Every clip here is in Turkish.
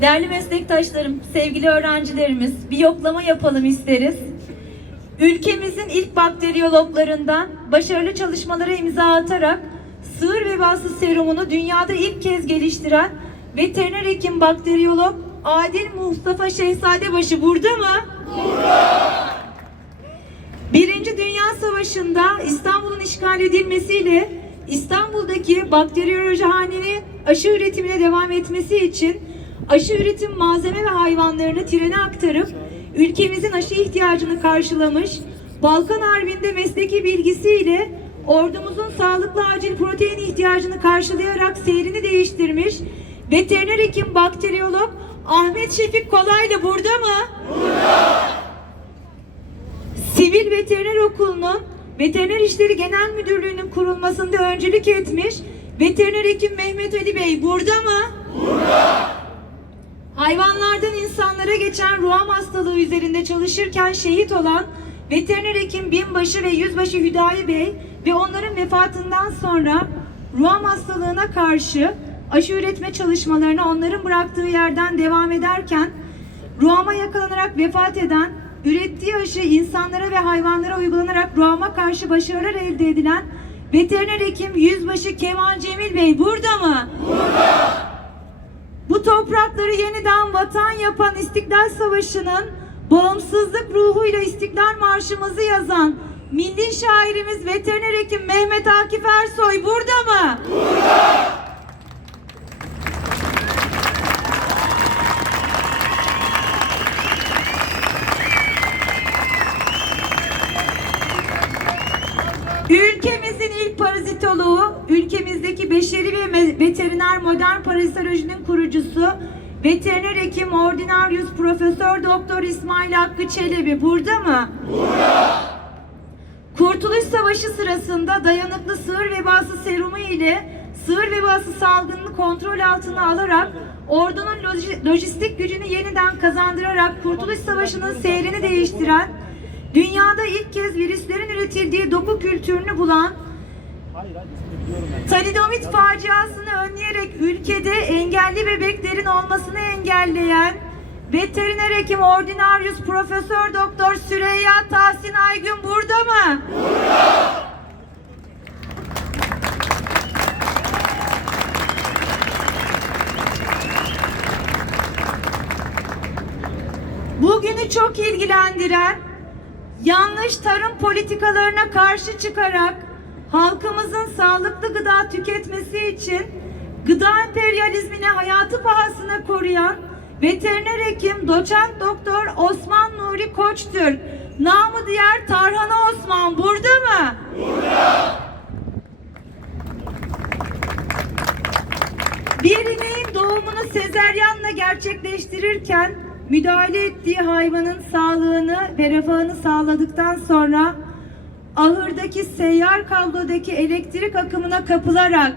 Değerli meslektaşlarım, sevgili öğrencilerimiz, bir yoklama yapalım isteriz. Ülkemizin ilk bakteriyologlarından başarılı çalışmalara imza atarak sığır vebası serumunu dünyada ilk kez geliştiren veteriner hekim bakteriyolog Adil Mustafa Şehzadebaşı burada mı? Birinci Dünya Savaşı'nda İstanbul'un işgal edilmesiyle İstanbul'daki bakteriyolojihanenin aşı üretimine devam etmesi için aşı üretim malzeme ve hayvanlarını trene aktarıp ülkemizin aşı ihtiyacını karşılamış, Balkan Harbi'nde mesleki bilgisiyle ordumuzun sağlıklı acil protein ihtiyacını karşılayarak seyrini değiştirmiş, veteriner hekim bakteriyolog Ahmet Şefik Kolaylı burada mı? Sivil Veteriner Okulu'nun Veteriner İşleri Genel Müdürlüğü'nün kurulmasında öncülük etmiş veteriner hekim Mehmet Ali Bey burada mı? Burada. Hayvanlardan insanlara geçen ruham hastalığı üzerinde çalışırken şehit olan veteriner hekim Binbaşı ve Yüzbaşı Hüdayi Bey ve onların vefatından sonra ruham hastalığına karşı aşı üretme çalışmalarına onların bıraktığı yerden devam ederken Ruhama yakalanarak vefat eden, ürettiği aşı insanlara ve hayvanlara uygulanarak ruhama karşı başarılar elde edilen veteriner hekim Yüzbaşı Kemal Cemil Bey burada mı? Burada. Bu toprakları yeniden vatan yapan İstiklal Savaşı'nın bağımsızlık ruhuyla İstiklal Marşımızı yazan milli şairimiz veteriner hekim Mehmet Akif Ersoy burada mı? Ülkemizin ilk parazitoloğu, ülkemizdeki beşeri ve veteriner modern parazitolojinin kurucusu, veteriner hekim ordinarius profesör doktor İsmail Hakkı Çelebi burada mı? Burada. Kurtuluş Savaşı sırasında dayanıklı sığır vebası serumu ile sığır vebası salgınını kontrol altına alarak ordunun loji- lojistik gücünü yeniden kazandırarak Kurtuluş Savaşı'nın seyrini değiştiren, dünyada ilk kez virüslerin üretildiği doku kültürünü bulan, talidomit faciasını önleyerek ülkede engelli bebeklerin olmasını engelleyen, veteriner hekim ordinarius profesör doktor Süreyya Tahsin Aygün burada mı? Bugünü çok ilgilendiren yanlış tarım politikalarına karşı çıkarak halkımızın sağlıklı gıda tüketmesi için gıda emperyalizmine hayatı pahasına koruyan veteriner hekim doçent doktor Osman Nuri Koçtürk namı diğer Tarhana Osman burada mı? Bir ineğin doğumunu sezeryanla gerçekleştirirken müdahale ettiği hayvanın sağlığını ve refahını sağladıktan sonra ahırdaki seyyar kablodaki elektrik akımına kapılarak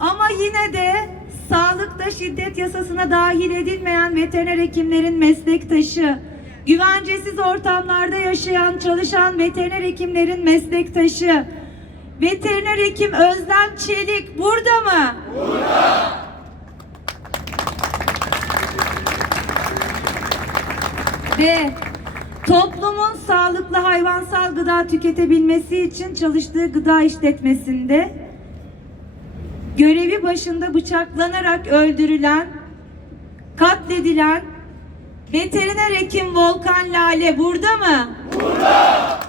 ama yine de sağlıkta şiddet yasasına dahil edilmeyen veteriner hekimlerin meslektaşı, güvencesiz ortamlarda yaşayan çalışan veteriner hekimlerin meslektaşı, veteriner hekim Özlem Çelik burada mı? ve toplumun sağlıklı hayvansal gıda tüketebilmesi için çalıştığı gıda işletmesinde görevi başında bıçaklanarak öldürülen, katledilen veteriner hekim Volkan Lale burada mı? Burada.